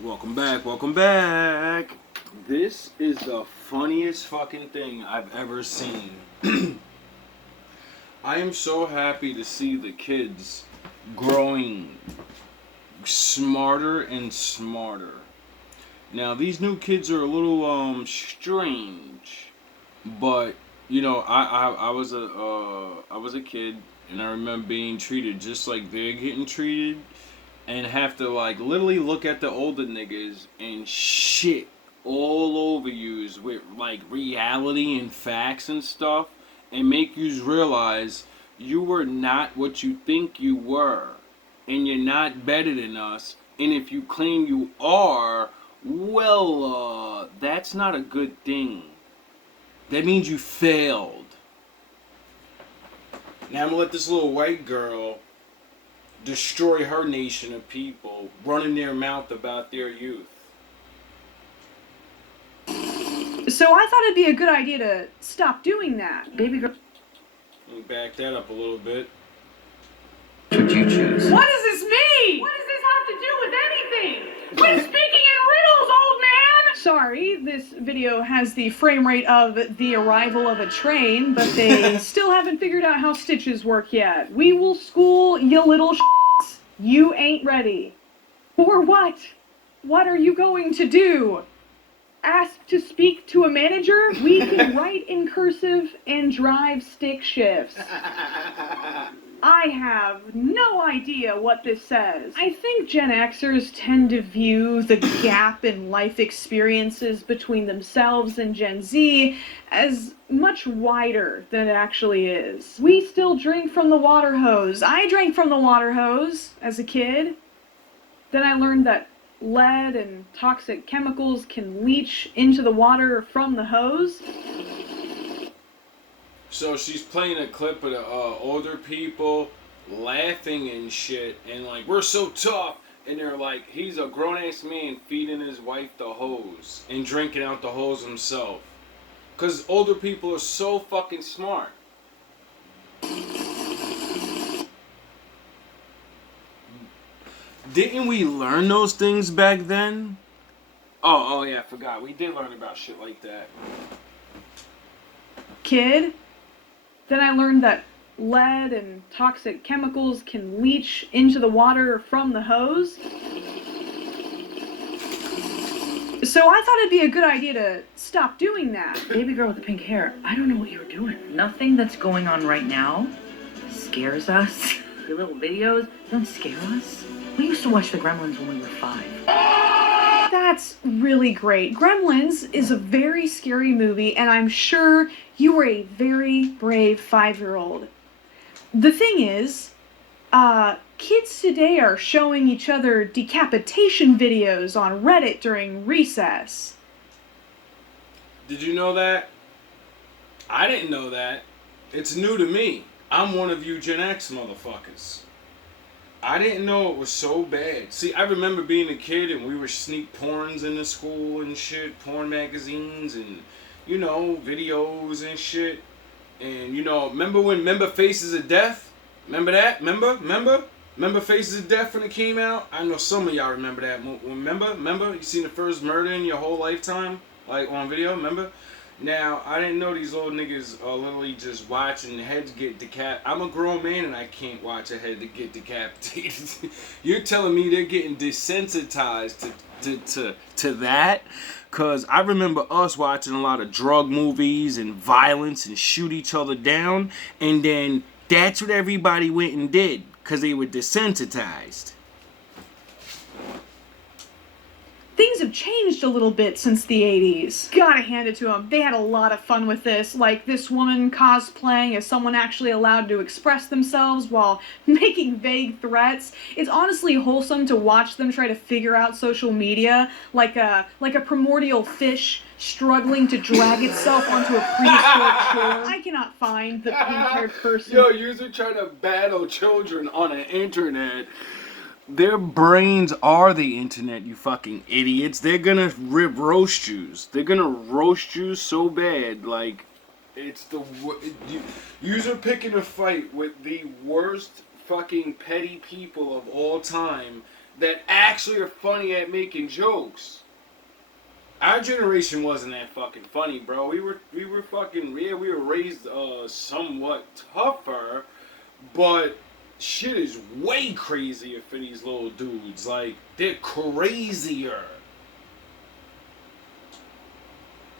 Welcome back, welcome back. This is the funniest fucking thing I've ever seen. I am so happy to see the kids growing smarter and smarter. Now these new kids are a little strange, but I was a kid and I remember being treated just like they're getting treated and have to like literally look at the older niggas and shit all over yous with like reality and facts and stuff and make yous realize you were not what you think you were and you're not better than us, and if you claim you are, well, that's not a good thing. That means you failed. Now I'm gonna let this little white girl destroy her nation of people running their mouth about their youth. So I thought it'd be a good idea to stop doing that. Baby girl. Let me back that up a little bit. What would you choose? What does this mean? What does this have to do with anything? Quit speaking in riddles, old man! Sorry, this video has the frame rate of the arrival of a train, but they still haven't figured out how stitches work yet. We will school you little shits. You ain't ready. For what? What are you going to do? Ask to speak to a manager? We can write in cursive and drive stick shifts. I have no idea what this says. I think Gen Xers tend to view the gap in life experiences between themselves and Gen Z as much wider than it actually is. We still drink from the water hose. I drank from the water hose as a kid. Then I learned that lead and toxic chemicals can leach into the water from the hose. So she's playing a clip of the older people laughing and shit, and like, we're so tough, and they're like, he's a grown-ass man feeding his wife the hose and drinking out the hose himself. Because older people are so fucking smart. Didn't we learn those things back then? Oh yeah, I forgot. We did learn about shit like that. Kid. Then I learned that lead and toxic chemicals can leach into the water from the hose. So I thought it'd be a good idea to stop doing that. Baby girl with the pink hair, I don't know what you were doing. Nothing that's going on right now scares us. Your little videos don't scare us. We used to watch the Gremlins when we were 5. That's really great. Gremlins is a very scary movie, and I'm sure you were a very brave 5-year-old. The thing is, kids today are showing each other decapitation videos on Reddit during recess. Did you know that? I didn't know that. It's new to me. I'm one of you Gen X motherfuckers. I didn't know it was so bad. See, I remember being a kid and we were sneak porns in the school and shit, porn magazines and, videos and shit. And, remember Faces of Death? Remember that? Remember Faces of Death when it came out? I know some of y'all remember that. Remember? You seen the first murder in your whole lifetime? Like, on video? Remember? Now, I didn't know these little niggas are literally just watching heads get decapitated. I'm a grown man and I can't watch a head to get decapitated. You're telling me they're getting desensitized to that? Because I remember us watching a lot of drug movies and violence and shoot each other down. And then that's what everybody went and did because they were desensitized. Things have changed a little bit since the 80s. Gotta hand it to them. They had a lot of fun with this, like this woman cosplaying as someone actually allowed to express themselves while making vague threats. It's honestly wholesome to watch them try to figure out social media like a primordial fish struggling to drag itself onto a prehistoric shore. I cannot find the pink-haired person. Yo, you're trying to battle children on the internet. Their brains are the internet, you fucking idiots. They're gonna roast yous. They're gonna roast you so bad, like, it's the... Yous are picking a fight with the worst fucking petty people of all time that actually are funny at making jokes. Our generation wasn't that fucking funny, bro. We were fucking, yeah, we were raised somewhat tougher, but shit is way crazier for these little dudes. Like, they're crazier.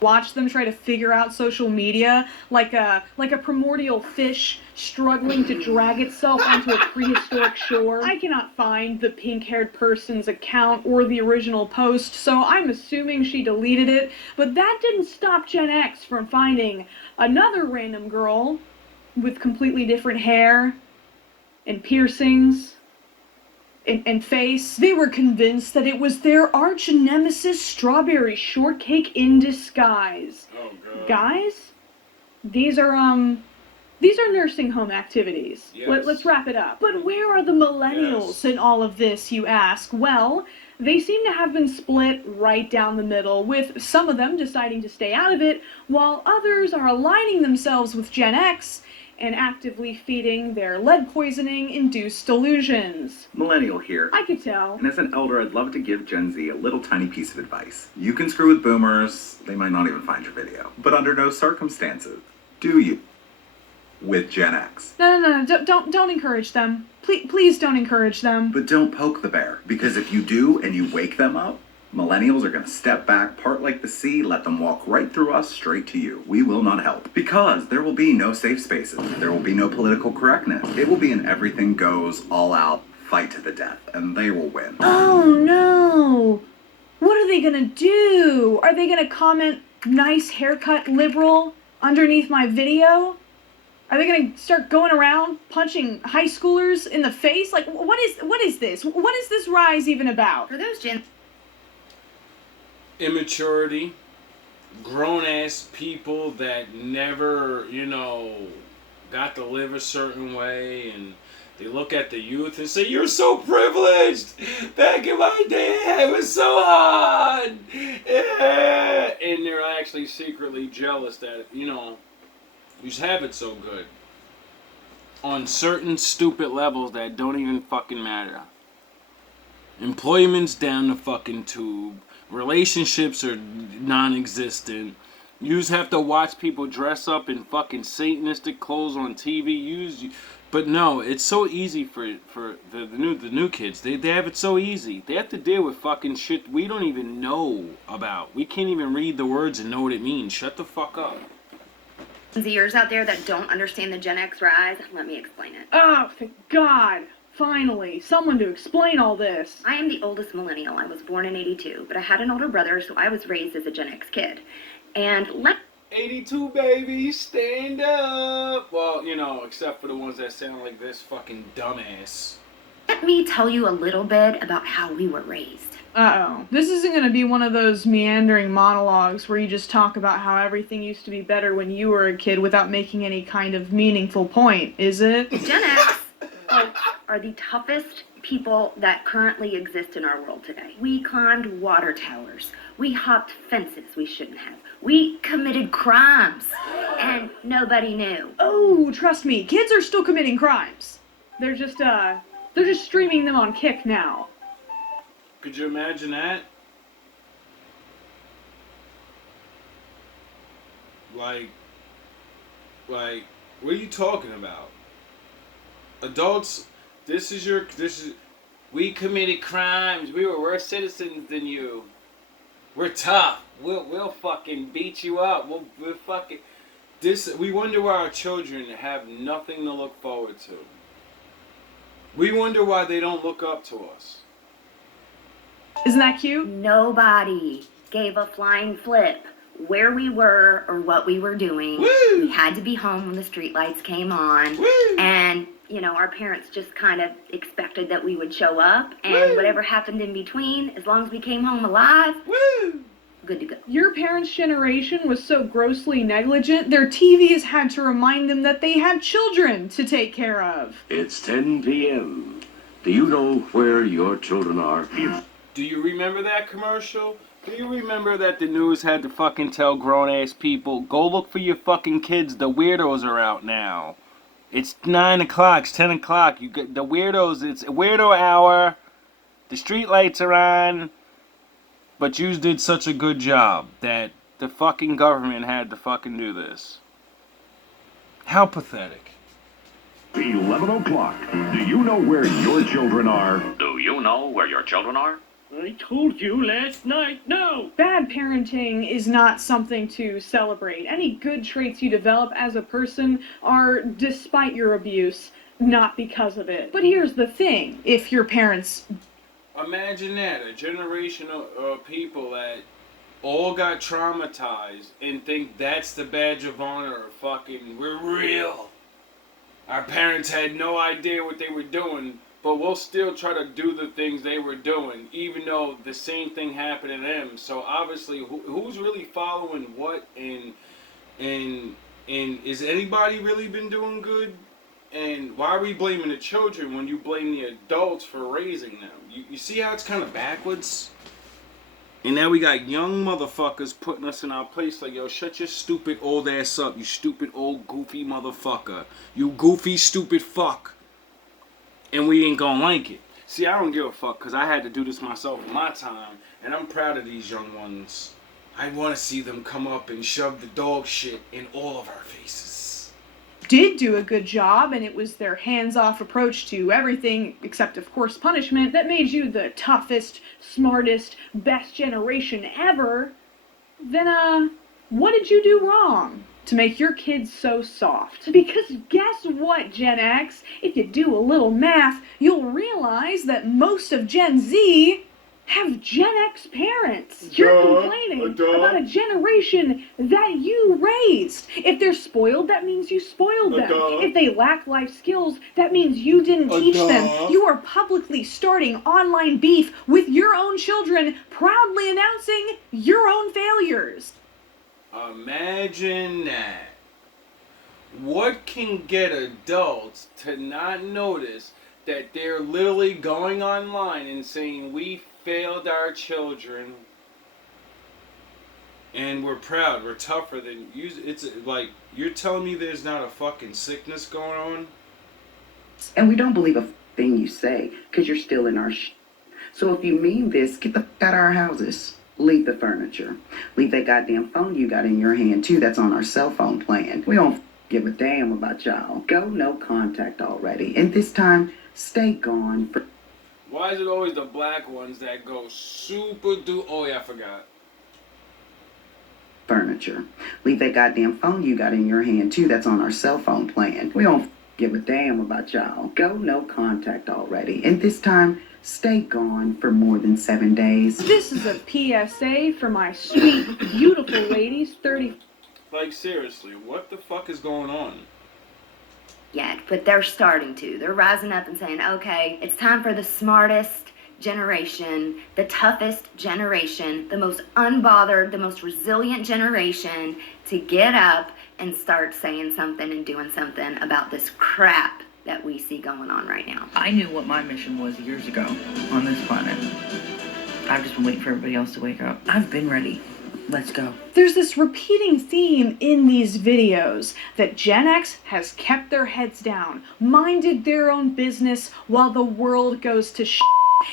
Watch them try to figure out social media like a primordial fish struggling to drag itself onto a prehistoric shore. I cannot find the pink-haired person's account or the original post, so I'm assuming she deleted it, but that didn't stop Gen X from finding another random girl with completely different hair and piercings and face. They were convinced that it was their arch nemesis Strawberry Shortcake in disguise. Oh, God. Guys, these are nursing home activities. Yes. Let's wrap it up. But where are the millennials in all of this, you ask? Well, they seem to have been split right down the middle, with some of them deciding to stay out of it, while others are aligning themselves with Gen X and actively feeding their lead poisoning-induced delusions. Millennial here. I could tell. And as an elder, I'd love to give Gen Z a little tiny piece of advice. You can screw with boomers, they might not even find your video. But under no circumstances do you with Gen X. No, don't encourage them. Please don't encourage them. But don't poke the bear, because if you do and you wake them up, millennials are going to step back, part like the sea, let them walk right through us straight to you. We will not help. Because there will be no safe spaces. There will be no political correctness. It will be an everything goes, all out, fight to the death. And they will win. Oh no! What are they gonna do? Are they gonna comment, "Nice haircut, liberal," underneath my video? Are they gonna start going around punching high schoolers in the face? Like, what is this? What is this rise even about? For those Gen... Immaturity, grown-ass people that never, got to live a certain way, and they look at the youth and say, "You're so privileged! Back in my day, it was so hard!" Yeah. And they're actually secretly jealous that, you just have it so good. On certain stupid levels that don't even fucking matter. Employment's down the fucking tube. Relationships are non-existent. You just have to watch people dress up in fucking Satanistic clothes on TV. But no, it's so easy for the new kids. They have it so easy. They have to deal with fucking shit we don't even know about. We can't even read the words and know what it means. Shut the fuck up. Zers out there that don't understand the Gen X rise, let me explain it. Oh, thank God. Finally, someone to explain all this. I am the oldest millennial. I was born in '82, but I had an older brother, so I was raised as a Gen X kid. And 82 baby, stand up. Well, except for the ones that sound like this fucking dumbass. let me tell you a little bit about how we were raised. Uh-oh. This isn't going to be one of those meandering monologues where you just talk about how everything used to be better when you were a kid without making any kind of meaningful point, is it? Gen X are the toughest people that currently exist in our world today. We climbed water towers. We hopped fences we shouldn't have. We committed crimes, and nobody knew. Oh, trust me, kids are still committing crimes. They're just streaming them on Kick now. Could you imagine that? Like, what are you talking about? Adults, we committed crimes. We were worse citizens than you. We're tough. We'll fucking beat you up. We'll fucking... We wonder why our children have nothing to look forward to. We wonder why they don't look up to us. Isn't that cute? Nobody gave a flying flip where we were or what we were doing. Woo! We had to be home when the streetlights came on. Woo! And, our parents just kind of expected that we would show up. And Woo! whatever happened in between, as long as we came home alive, Woo! good to go. Your parents' generation was so grossly negligent, their TVs had to remind them that they had children to take care of. It's 10 p.m. Do you know where your children are? Do you remember that commercial? Do you remember that the news had to fucking tell grown-ass people, go look for your fucking kids, the weirdos are out now. It's 9 o'clock, it's 10 o'clock, you get the weirdos, it's weirdo hour. The street lights are on, but you did such a good job that the fucking government had to fucking do this. How pathetic. 11 o'clock. Do you know where your children are? Do you know where your children are? I told you last night, no! Bad parenting is not something to celebrate. Any good traits you develop as a person are despite your abuse, not because of it. But here's the thing, if your parents... Imagine that, a generation of people that all got traumatized and think that's the badge of honor. Fucking, we're real. Our parents had no idea what they were doing, but we'll still try to do the things they were doing, even though the same thing happened to them. So obviously, who's really following what, and is anybody really been doing good? And why are we blaming the children when you blame the adults for raising them? You see how it's kind of backwards? And now we got young motherfuckers putting us in our place like, yo, shut your stupid old ass up, you stupid old goofy motherfucker. You goofy stupid fuck. And we ain't gonna like it. See, I don't give a fuck, because I had to do this myself in my time, and I'm proud of these young ones. I want to see them come up and shove the dog shit in all of our faces. did do a good job, and it was their hands-off approach to everything, except of course punishment, that made you the toughest, smartest, best generation ever, then what did you do wrong to make your kids so soft? Because guess what, Gen X? If you do a little math, you'll realize that most of Gen Z have Gen X parents. You're complaining about a generation that you raised. If they're spoiled, that means you spoiled them. If they lack life skills, that means you didn't teach them. You are publicly starting online beef with your own children, proudly announcing your own failures. Imagine that. What can get adults to not notice that they're literally going online and saying we failed our children and we're proud, we're tougher than you? It's like, you're telling me there's not a fucking sickness going on? And we don't believe a thing you say, because you're still in our So if you mean this, get the f*** out of our houses. Leave the furniture. Leave that goddamn phone you got in your hand, too. That's on our cell phone plan. We don't give a damn about y'all. Go no contact already. And this time, stay gone for... Why is it always the black ones that go super oh yeah, I forgot. Furniture. Leave that goddamn phone you got in your hand, too. That's on our cell phone plan. We don't give a damn about y'all. Go no contact already. And this time, stay gone for more than 7 days. This is a PSA for my sweet, beautiful ladies, 30... Like, seriously, what the fuck is going on? Yet, but they're starting to. They're rising up and saying, okay, it's time for the smartest generation, the toughest generation, the most unbothered, the most resilient generation to get up and start saying something and doing something about this crap that we see going on right now. I knew what my mission was years ago on this planet. I've just been waiting for everybody else to wake up. I've been ready. Let's go. There's this repeating theme in these videos that Gen X has kept their heads down, minded their own business while the world goes to shit.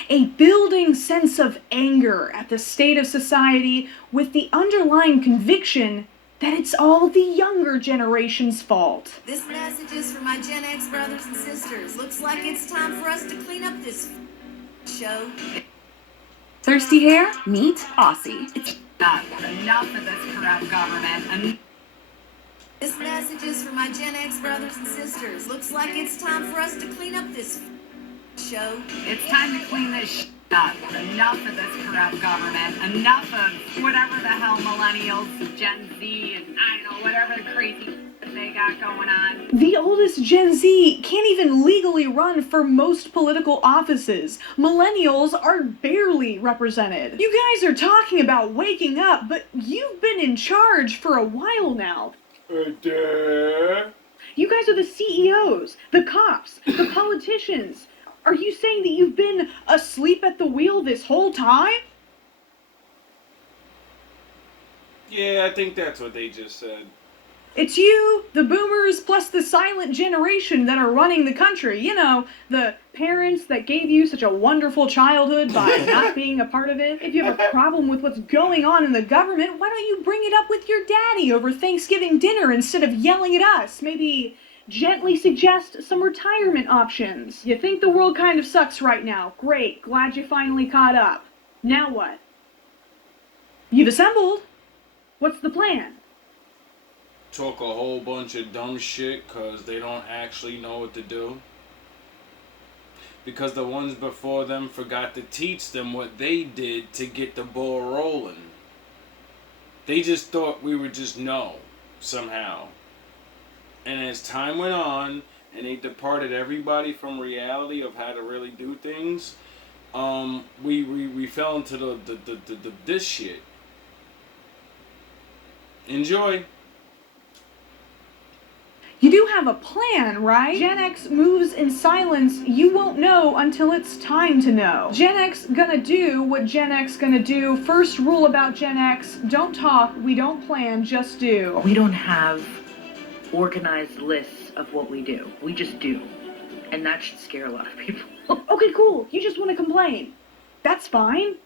A building sense of anger at the state of society with the underlying conviction that it's all the younger generation's fault. This message is for my Gen X brothers and sisters. Looks like it's time for us to clean up this show. Thirsty hair? Meet Aussie. It's enough of this corrupt government. This message is for my Gen X brothers and sisters. Looks like it's time for us to clean up this show. It's time to clean this up. Enough of this corrupt government. Enough of whatever the hell millennials, Gen Z, and I don't know, whatever the crazy they got going on. The oldest Gen Z can't even legally run for most political offices. Millennials are barely represented. You guys are talking about waking up, but you've been in charge for a while now. You guys are the CEOs, the cops, the politicians. Are you saying that you've been asleep at the wheel this whole time? Yeah, I think that's what they just said. It's you, the boomers, plus the silent generation that are running the country. You know, the parents that gave you such a wonderful childhood by not being a part of it. If you have a problem with what's going on in the government, why don't you bring it up with your daddy over Thanksgiving dinner instead of yelling at us? Maybe gently suggest some retirement options. You think the world kind of sucks right now. Great, glad you finally caught up. Now what? You've assembled. What's the plan? Talk a whole bunch of dumb shit because they don't actually know what to do. Because the ones before them forgot to teach them what they did to get the ball rolling. They just thought we would just know somehow. And as time went on and they departed everybody from reality of how to really do things, we fell into the this shit. Enjoy. You do have a plan, right? Gen X moves in silence. You won't know until it's time to know. Gen X gonna do what Gen X gonna do. First rule about Gen X, don't talk, we don't plan, just do. We don't have organized lists of what we do. We just do. And that should scare a lot of people. Okay, cool. You just want to complain. That's fine.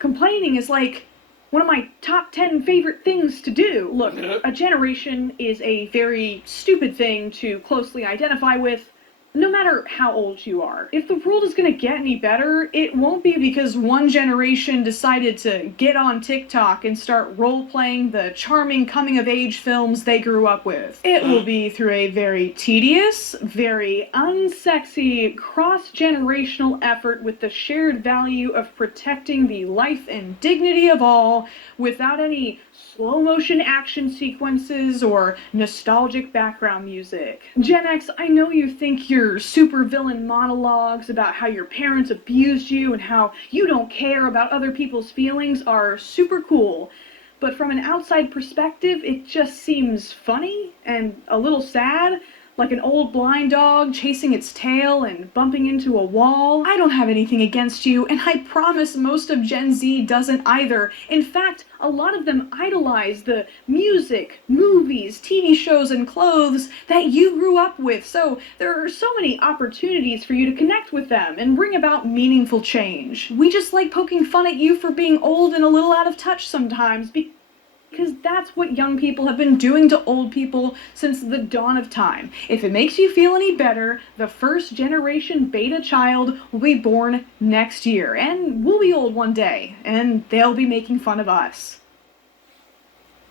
Complaining is like one of my top 10 favorite things to do. Look, a generation is a very stupid thing to closely identify with, no matter how old you are. If the world is gonna get any better, it won't be because one generation decided to get on TikTok and start role-playing the charming coming-of-age films they grew up with. It will be through a very tedious, very unsexy, cross-generational effort with the shared value of protecting the life and dignity of all without any slow-motion action sequences or nostalgic background music. Gen X, I know you think your supervillain monologues about how your parents abused you and how you don't care about other people's feelings are super cool, but from an outside perspective, it just seems funny and a little sad, like an old blind dog chasing its tail and bumping into a wall. I don't have anything against you, and I promise most of Gen Z doesn't either. In fact, a lot of them idolize the music, movies, TV shows, and clothes that you grew up with, so there are so many opportunities for you to connect with them and bring about meaningful change. We just like poking fun at you for being old and a little out of touch sometimes, because that's what young people have been doing to old people since the dawn of time. If it makes you feel any better, the first generation beta child will be born next year, and we'll be old one day, and they'll be making fun of us.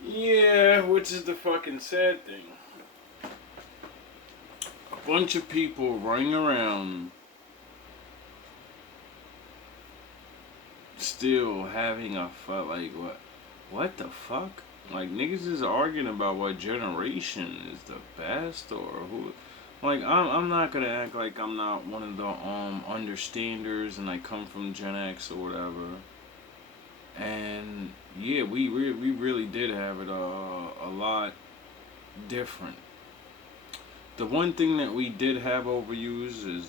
Yeah, which is the fucking sad thing. A bunch of people running around still having a fight, like, what the fuck? Like, niggas is arguing about what generation is the best or who. Like, I'm not gonna act like I'm not one of the understanders and I come from Gen X or whatever. And yeah, we really did have it a lot different. The one thing that we did have overused is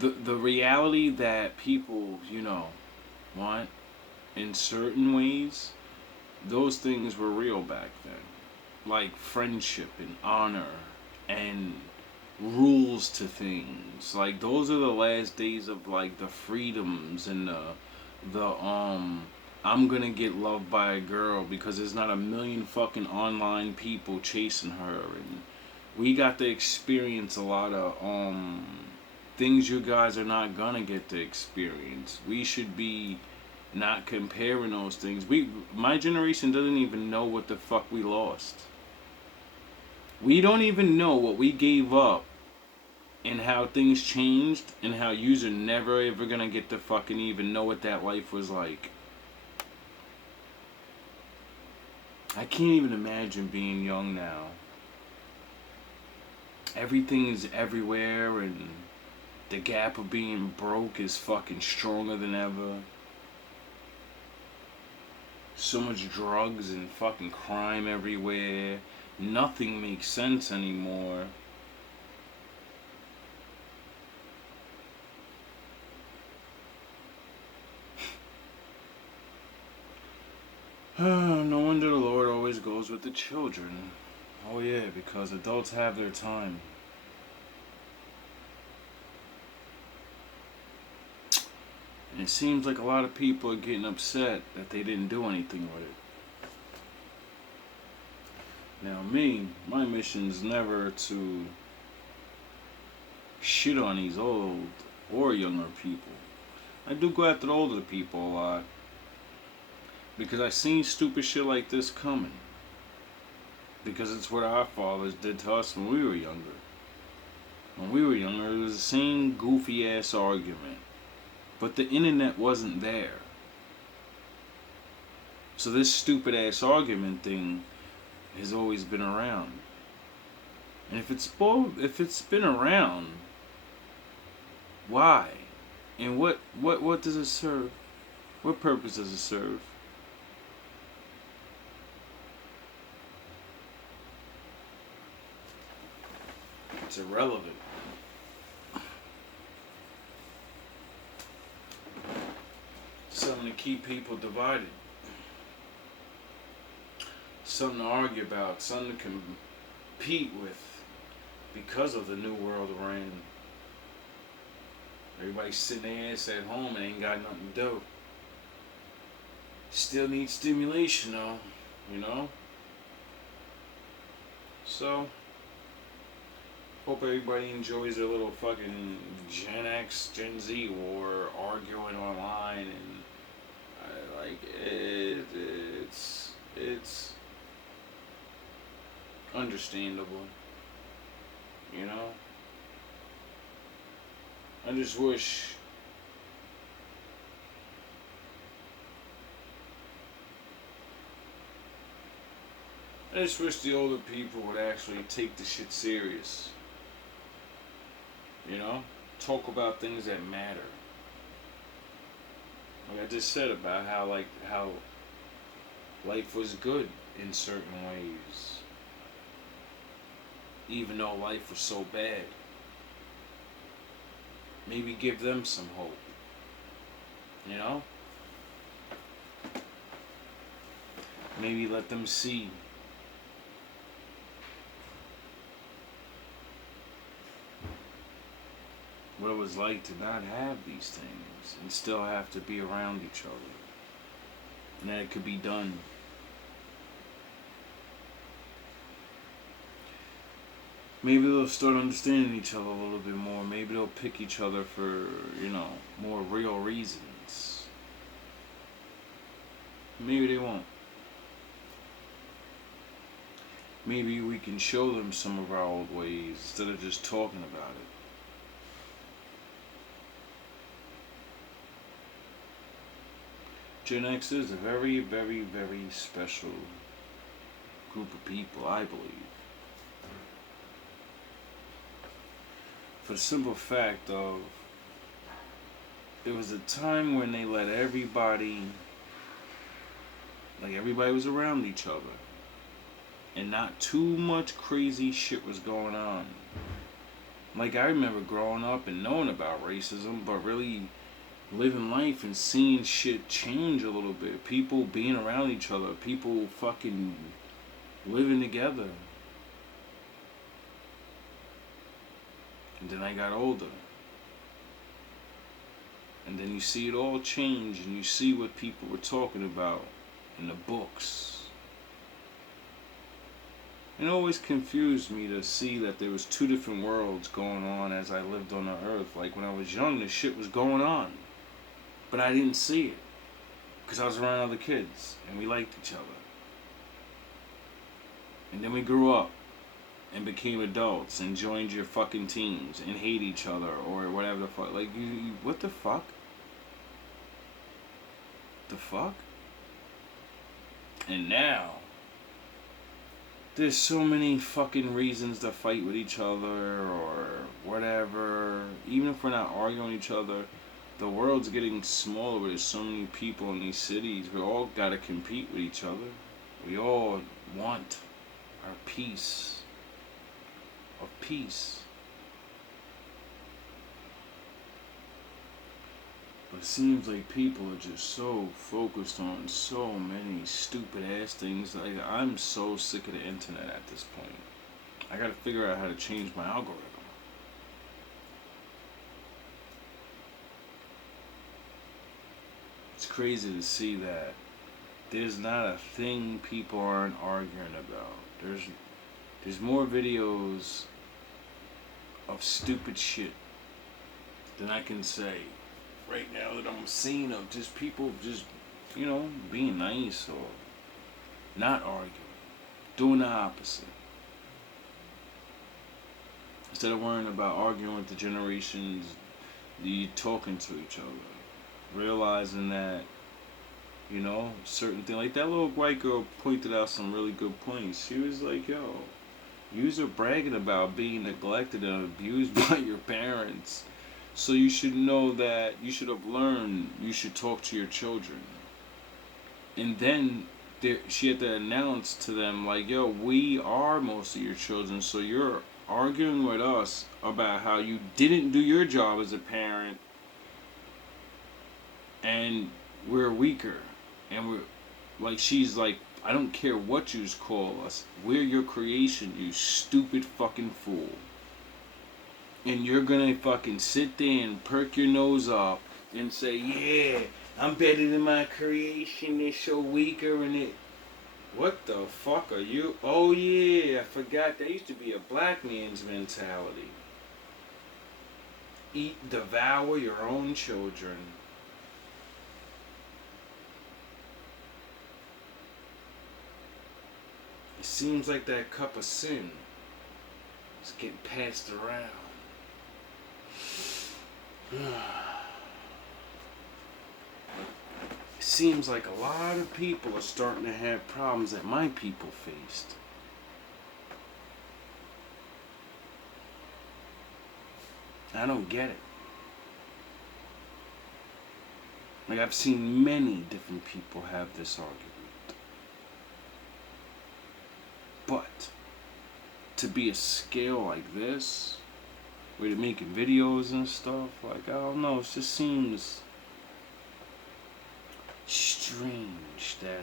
the reality that people, you know, want in certain ways, those things were real back then. Like friendship and honor and rules to things. Like, those are the last days of like the freedoms and the I'm gonna get loved by a girl because there's not a million fucking online people chasing her, and we got to experience a lot of things you guys are not gonna get to experience. We should be not comparing those things. My generation doesn't even know what the fuck we lost. We don't even know what we gave up and how things changed and how yous are never ever gonna get to fucking even know what that life was like. I can't even imagine being young now. Everything is everywhere and the gap of being broke is fucking stronger than ever. So much drugs and fucking crime everywhere. Nothing makes sense anymore. No wonder the Lord always goes with the children. Oh yeah, because adults have their time. And it seems like a lot of people are getting upset that they didn't do anything with it. Now me, my mission is never to shit on these old or younger people. I do go after the older people a lot. Because I seen stupid shit like this coming. Because it's what our fathers did to us when we were younger. When we were younger, it was the same goofy ass argument. But the internet wasn't there. So this stupid ass argument thing has always been around. And if it's been around, why? And what does it serve? What purpose does it serve? It's irrelevant. Something to keep people divided. Something to argue about. Something to compete with because of the new world we're in. Everybody's sitting their ass at home and ain't got nothing to do. Still need stimulation though, you know? So, hope everybody enjoys their little fucking Gen X, Gen Z war arguing online, and it's understandable, you know. I just wish the older people would actually take the shit serious. You know? Talk about things that matter. Like I just said about how life was good in certain ways. Even though life was so bad. Maybe give them some hope. You know? Maybe let them see what it was like to not have these things and still have to be around each other. And that it could be done. Maybe they'll start understanding each other a little bit more. Maybe they'll pick each other for, you know, more real reasons. Maybe they won't. Maybe we can show them some of our old ways instead of just talking about it. Gen X is a very, very, very special group of people, I believe. For the simple fact of, there was a time when they let everybody, like everybody was around each other. And not too much crazy shit was going on. Like I remember growing up and knowing about racism, but really living life and seeing shit change a little bit. People being around each other. People fucking living together. And then I got older. And then you see it all change and you see what people were talking about in the books. It always confused me to see that there was two different worlds going on as I lived on the earth. Like when I was young, this shit was going on. But I didn't see it. Because I was around other kids. And we liked each other. And then we grew up. And became adults. And joined your fucking teams. And hate each other. Or whatever the fuck. Like, what the fuck? The fuck? And now, there's so many fucking reasons to fight with each other or whatever. Even if we're not arguing with each other, the world's getting smaller. There's so many people in these cities. We all gotta compete with each other. We all want our piece of peace. It seems like people are just so focused on so many stupid ass things. Like, I'm so sick of the internet at this point. I gotta figure out how to change my algorithm. It's crazy to see that there's not a thing people aren't arguing about. There's more videos of stupid shit than I can say right now that I'm seeing of just people just, being nice or not arguing, doing the opposite. Instead of worrying about arguing with the generations, talking to each other, realizing that, certain thing. Like that little white girl pointed out some really good points. She was like, yo, yous are bragging about being neglected and abused by your parents. So you should know that you should have learned you should talk to your children. And then she had to announce to them, like, yo, we are most of your children, so you're arguing with us about how you didn't do your job as a parent, and we're weaker. And we're, like, she's like, I don't care what you call us, we're your creation, you stupid fucking fool. And you're gonna fucking sit there and perk your nose up and say, yeah, I'm better than my creation, they're so weaker and it. What the fuck are you? Oh yeah, I forgot that used to be a black man's mentality. Devour your own children. It seems like that cup of sin is getting passed around. It seems like a lot of people are starting to have problems that my people faced. I don't get it. Like, I've seen many different people have this argument. But to be a scale like this, where they're making videos and stuff, like, I don't know, it just seems strange that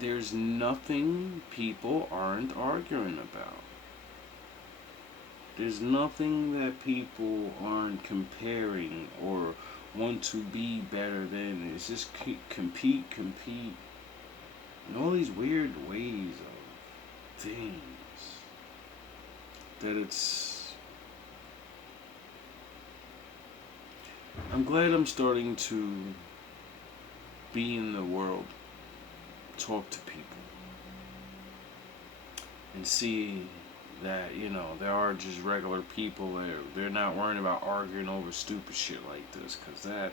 there's nothing people aren't arguing about. There's nothing that people aren't comparing or want to be better than. It's just compete, and all these weird ways of things. That it's... I'm glad I'm starting to be in the world, talk to people, and see that, there are just regular people there. They're not worrying about arguing over stupid shit like this, because that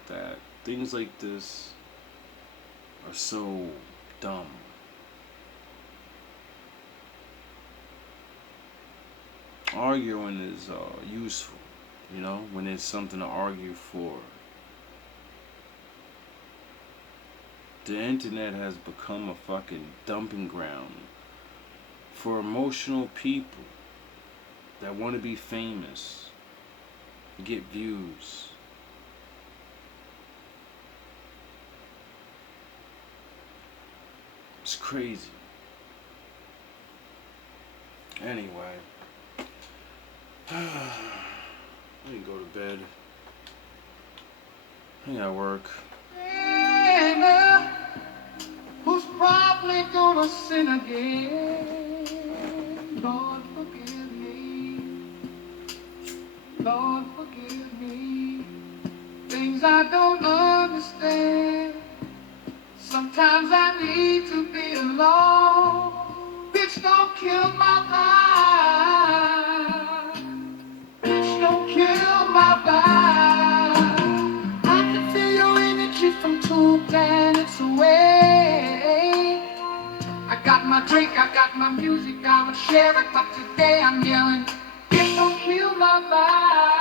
things like this are so dumb. Arguing is useful, when there's something to argue for. The internet has become a fucking dumping ground for emotional people that want to be famous, get views. It's crazy. Anyway, let me go to bed. I gotta work. Who's probably gonna sin again? Lord, forgive me. Lord, forgive me. Things I don't understand. Sometimes I need to be alone. Bitch, don't kill my vibe. Bitch, don't kill my vibe. I can feel your energy from 2 planets away. I got my drink, I got my music, I would share it, but today I'm yelling, bitch, don't kill my vibe.